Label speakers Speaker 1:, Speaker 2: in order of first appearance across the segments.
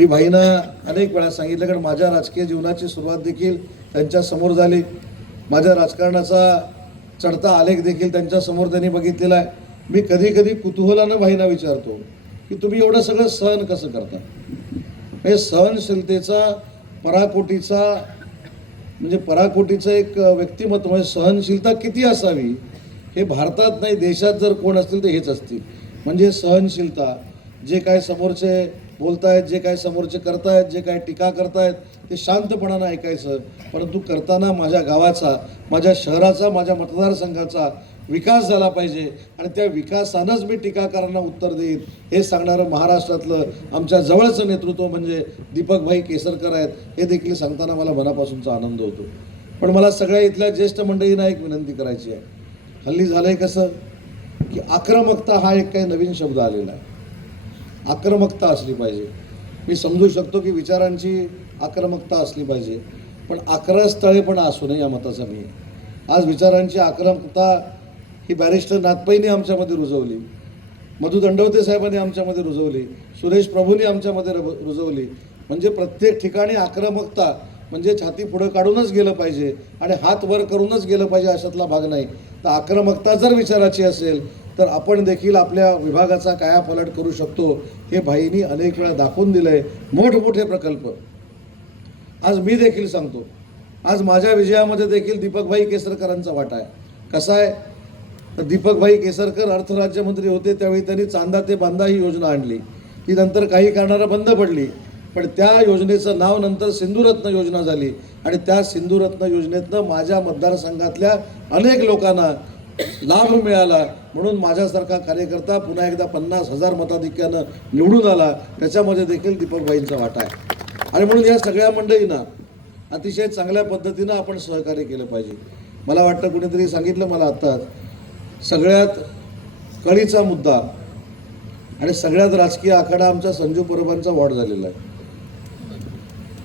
Speaker 1: मी भाईना अनेक वेळा सांगितलं कारण माझ्या राजकीय जीवनाची सुरुवात देखील त्यांच्यासमोर झाली. माझ्या राजकारणाचा चढता आलेख देखील त्यांच्यासमोर त्यांनी बघितलेला आहे. मी कधी कधी कुतूहलानं भाईना विचारतो की तुम्ही एवढं सगळं सहन कसं करता? हे सहनशीलतेचा पराकोटीचा म्हणजे पराकोटीचं एक व्यक्तिमत्व म्हणजे सहनशीलता किती असावी हे भारतात नाही देशात जर कोण असतील तर हेच असतील. म्हणजे सहनशीलता जे काय समोरचे बोलतायत जे काय समोरचे करतायत जे काय टीका करतायत ते शांतपणानं ऐकायचं. परंतु करताना माझ्या गावाचा माझ्या शहराचा माझ्या मतदारसंघाचा विकास झाला पाहिजे आणि त्या विकासानंच मी टीकाकारांना उत्तर देईन. हे सांगणारं महाराष्ट्रातलं आमच्या जवळचं नेतृत्व म्हणजे दीपकभाई केसरकर आहेत हे देखील सांगताना मला मनापासूनचा आनंद होतो. पण मला सगळ्या इथल्या ज्येष्ठ मंडळींना एक विनंती करायची आहे. हल्ली झालं आहे कसं की आक्रमकता हा एक काही नवीन शब्द आलेला आहे. आक्रमकता असली पाहिजे. मी समजू शकतो की विचारांची आक्रमकता असली पाहिजे पण आक्रस्थळेपणा असू नये या मताचा मी. आज विचारांची आक्रमकता ही बॅरिस्टर नाथपाईंनी आमच्यामध्ये रुजवली. मधु दंडवते साहेबांनी आमच्यामध्ये रुजवली. सुरेश प्रभूंनी आमच्यामध्ये रुजवली. म्हणजे प्रत्येक ठिकाणी आक्रमकता म्हणजे छाती पुढं काढूनच गेलं पाहिजे आणि हात वर करूनच गेलं पाहिजे अशातला भाग नाही. तर आक्रमकता जर विचाराची असेल तर आपण देखील आपल्या विभागाचा कायापालट करू शकतो हे भाईंनी अनेक वेळा दाखवून दिलंय. मोठमोठे प्रकल्प. आज मी देखील सांगतो आज माझ्या विजयामध्ये देखील दीपकभाई केसरकरांचा वाटा आहे. कसा आहे? दीपकभाई केसरकर अर्थराज्यमंत्री होते त्यावेळी त्यांनी चांदा ते बांधा ही योजना आणली. ती नंतर काही कारणानं बंद पडली पण त्या योजनेचं नाव नंतर सिंधुरत्न योजना झाली. आणि त्या सिंधुरत्न योजनेतनं माझ्या मतदारसंघातल्या अनेक लोकांना लाभ मिळाला. म्हणून माझ्यासारखा कार्यकर्ता पुन्हा एकदा पन्नास हजार मताधिक्यानं निवडून आला. त्याच्यामध्ये देखील दीपकबाईंचा वाटा आहे. आणि म्हणून या सगळ्या मंडळींना अतिशय चांगल्या पद्धतीनं आपण सहकार्य केलं पाहिजे. मला वाटतं कुणीतरी सांगितलं मला आत्ताच सगळ्यात कळीचा मुद्दा आणि सगळ्यात राजकीय आखाडा आमचा संजू परबांचा वॉर्ड झालेला आहे.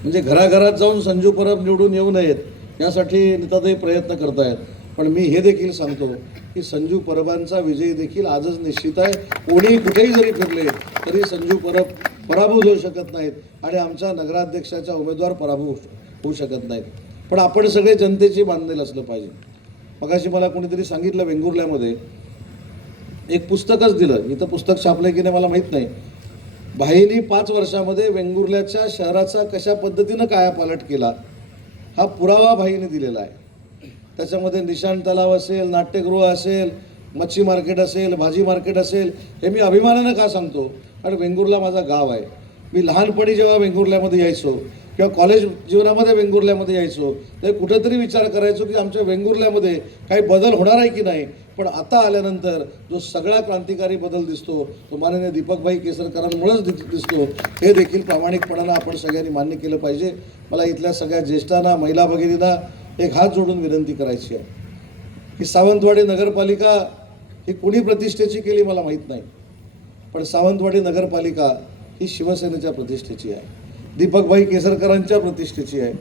Speaker 1: म्हणजे घराघरात जाऊन संजू परब निवडून येऊ नयेत यासाठी नेताताई प्रयत्न करतायत. पण मी हे देखील सांगतो की संजू परबांचा विजय देखील आजच निश्चित आहे. कोणीही कुठेही जरी फिरले तरी संजू परब पराभूत होऊ शकत नाहीत आणि आमच्या नगराध्यक्षाच्या उमेदवार पराभूत होऊ शकत नाहीत. पण आपण सगळे जनतेची बांधलेलं असलं पाहिजे. मगाशी मला कोणीतरी सांगितलं वेंगुर्ल्यामध्ये. एक पुस्तकच दिलं. इथं पुस्तक छापलं की नाही मला माहीत नाही. भाईनी पाच वर्षामध्ये वेंगुर्ल्याच्या शहराचा कशा पद्धतीनं कायापालट केला हा पुरावा भाईने दिलेला आहे. त्याच्यामध्ये निशाण तलाव असेल नाट्यगृह असेल मच्छी मार्केट असेल भाजी मार्केट असेल हे मी अभिमानानं का सांगतो? कारण वेंगुर्ला माझा गाव आहे. मी लहानपणी जेव्हा वेंगुर्ल्यामध्ये यायचो किंवा कॉलेज जीवनामध्ये वेंगुर्ल्यामध्ये यायचो तर कुठेतरी विचार करायचो की आमच्या वेंगुर्ल्यामध्ये काही बदल होणार आहे की नाही? पण आता आल्यानंतर जो सगळा क्रांतिकारी बदल दिसतो तो माननीय दीपकभाई केसरकरांमुळेच दिसतो हे देखील प्रामाणिकपणानं आपण सगळ्यांनी मान्य केलं पाहिजे. मला इथल्या सगळ्या ज्येष्ठांना महिला भगिनींना एक हात जोडून विनंती करायची आहे. की सावंतवाडी नगरपालिका ही कुणी प्रतिष्ठेची केली मला माहीत नाही. पण सावंतवाडी नगरपालिका ही शिवसेनेच्या प्रतिष्ठेची आहे. दीपकभाई केसरकरांच्या प्रतिष्ठेची आहे.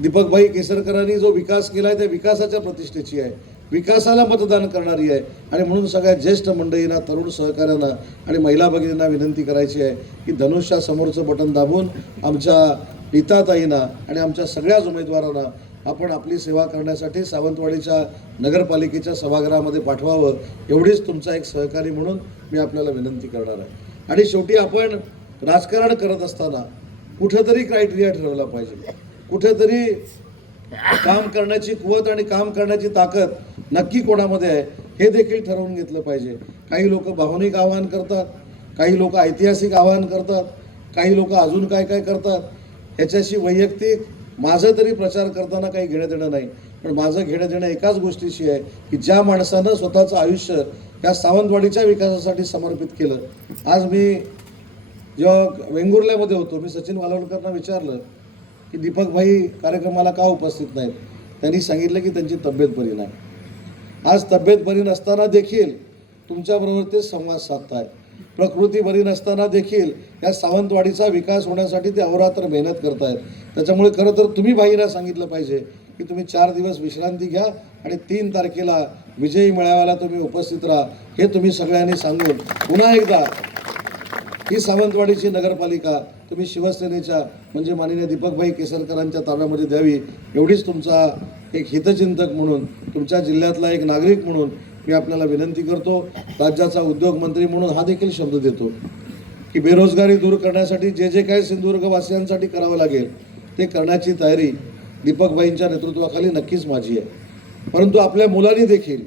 Speaker 1: दीपकभाई केसरकरांनी जो विकास केला आहे त्या विकासाच्या प्रतिष्ठेची आहे. विकासाला मतदान करणारी आहे. आणि म्हणून सगळ्या ज्येष्ठ मंडळींना तरुण सहकाऱ्यांना आणि महिला भगिनींना विनंती करायची आहे की धनुष्यासमोरचं बटन दाबून आमच्या पिताताईंना आणि आमच्या सगळ्याच उमेदवारांना आपण आपली सेवा करण्यासाठी सावंतवाडीच्या नगरपालिकेच्या सभागृहामध्ये पाठवावं एवढीच तुमचा एक सहकारी म्हणून मी आपल्याला विनंती करणार आहे. आणि शेवटी आपण राजकारण करत असताना कुठेतरी क्रायटेरिया ठरवला पाहिजे. कुठेतरी काम करण्याची कुवत आणि काम करण्याची ताकद नक्की कोणामध्ये आहे हे देखील ठरवून घेतलं पाहिजे. काही लोक भावनिक आवाहन करतात काही लोक ऐतिहासिक आवाहन करतात काही लोक अजून काय काय करतात ह्याच्याशी वैयक्तिक माझं तरी प्रचार करताना काही घेणं देणं नाही. पण माझं घेणं देणं एकाच गोष्टीशी आहे की ज्या माणसानं स्वतःचं आयुष्य या सावंतवाडीच्या विकासासाठी समर्पित केलं. आज मी जेव्हा वेंगुर्ल्यामध्ये होतो मी सचिन वालवलकरांना विचारलं की दीपकभाई कार्यक्रमाला का उपस्थित नाहीत? त्यांनी सांगितलं की त्यांची तब्येत बरी नाही. आज तब्येत बरी नसताना देखील तुमच्याबरोबर ते संवाद साधतायत. प्रकृती बरी नसताना देखील या सावंतवाडीचा विकास होण्यासाठी ते अहोरात्र मेहनत करतायत. त्याच्यामुळे खरं तर तुम्ही भाईला सांगितलं पाहिजे की तुम्ही चार दिवस विश्रांती घ्या आणि तीन तारखेला विजयी मेळाव्याला तुम्ही उपस्थित राहा. हे तुम्ही सगळ्यांनी सांगून पुन्हा एकदा ही सावंतवाडीची नगरपालिका तुम्ही शिवसेनेच्या म्हणजे माननीय दीपकभाई केसरकरांच्या ताब्यामध्ये द्यावी. एवढीच तुमचा एक हितचिंतक म्हणून तुमच्या जिल्ह्यातला एक नागरिक म्हणून मी आपल्याला विनंती करतो राज्याचा उद्योगमंत्री म्हणून हा देखील शब्द देतो की बेरोजगारी दूर करण्यासाठी जे जे काही सिंधुदुर्गवासियांसाठी करावं लागेल ते करण्याची तयारी दीपकबाईंच्या नेतृत्वाखाली नक्कीच माझी आहे. परंतु आपल्या मुलांनी देखील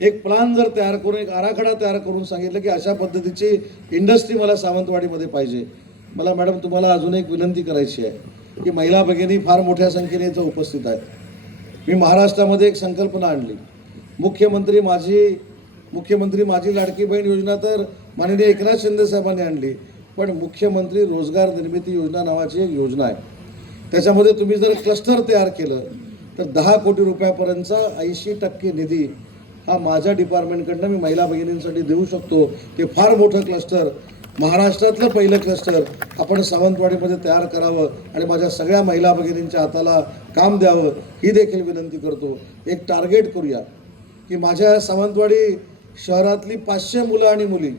Speaker 1: एक प्लान जर तयार करून एक आराखडा तयार करून सांगितलं की अशा पद्धतीची इंडस्ट्री मला सावंतवाडीमध्ये पाहिजे. मला मॅडम तुम्हाला अजून एक विनंती करायची आहे की महिला भगिनी फार मोठ्या संख्येने इथं उपस्थित आहेत. मी महाराष्ट्रामध्ये एक संकल्पना आणली. मुख्यमंत्री माझी मुख्यमंत्री माझी लाडकी बहीण योजना तर माननीय एकनाथ शिंदे साहेबांनी आणली. पण मुख्यमंत्री रोजगार निर्मिती योजना नावाची एक योजना आहे. त्याच्यामध्ये तुम्ही जर क्लस्टर तयार केलं तर दहा कोटी रुपयापर्यंतचा ऐंशी टक्के निधी हा माझ्या डिपार्टमेंटकडनं मी महिला भगिनींसाठी देऊ शकतो. ते फार मोठं क्लस्टर. महाराष्ट्रातलं पहिलं क्लस्टर आपण सावंतवाडीमध्ये तयार करावं आणि माझ्या सगळ्या महिला भगिनींच्या हाताला काम द्यावं ही देखील विनंती करतो. एक टार्गेट करूया. की माझ्या सावंतवाडी शहरातली पाचशे मुलं आणि मुली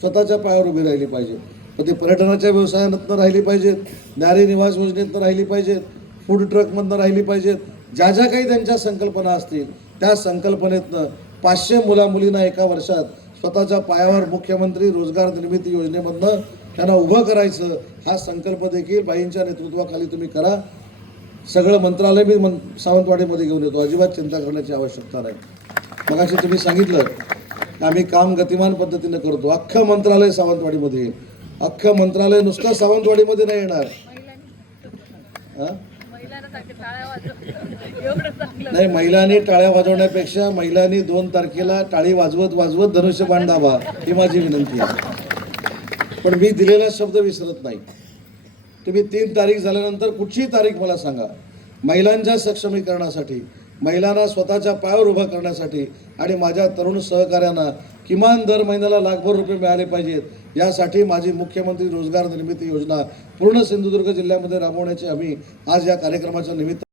Speaker 1: स्वतःच्या पायावर उभी राहिली पाहिजे मग ते पर्यटनाच्या व्यवसायातनं राहिली पाहिजेत नारी निवास योजनेतनं राहिली पाहिजेत फूड ट्रकमधनं राहिली पाहिजेत. ज्या ज्या काही त्यांच्या संकल्पना असतील त्या संकल्पनेतनं पाचशे मुला मुलींना एका वर्षात स्वतःच्या पायावर मुख्यमंत्री रोजगार निर्मिती योजनेमधनं त्यांना उभं करायचं हा संकल्प देखील बाईंच्या नेतृत्वाखाली तुम्ही करा. सगळं मंत्रालय मी मन सावंतवाडीमध्ये घेऊन येतो. अजिबात चिंता करण्याची आवश्यकता नाही. मग अशी तुम्ही सांगितलं की आम्ही काम गतिमान पद्धतीनं करतो. अख्खं मंत्रालय सावंतवाडीमध्ये येईल. अख्खं मंत्रालय नुसतं सावंतवाडीमध्ये नाही येणार. नाही महिलांनी टाळ्या वाजवण्यापेक्षा महिलांनी दोन तारखेला टाळी वाजवत वाजवत धनुष्यबाण दाबा ही माझी विनंती आहे. पण मी दिलेला शब्द विसरत नाही. तुम्ही तीन तारीख झाल्यानंतर कुठचीही तारीख मला सांगा? महिलांच्या सक्षमीकरणासाठी महिलांना स्वतःच्या पायावर उभा करण्यासाठी आणि माझ्या तरुण सहकाऱ्यांना किमान दर महिन्याला लाखभर रुपये मिळाले पाहिजेत. यासाठी माझी मुख्यमंत्री रोजगार निर्मिती योजना पूर्ण सिंधुदुर्ग जिल्ह्यामध्ये राबवण्याची आम्ही आज या कार्यक्रमाच्या निमित्त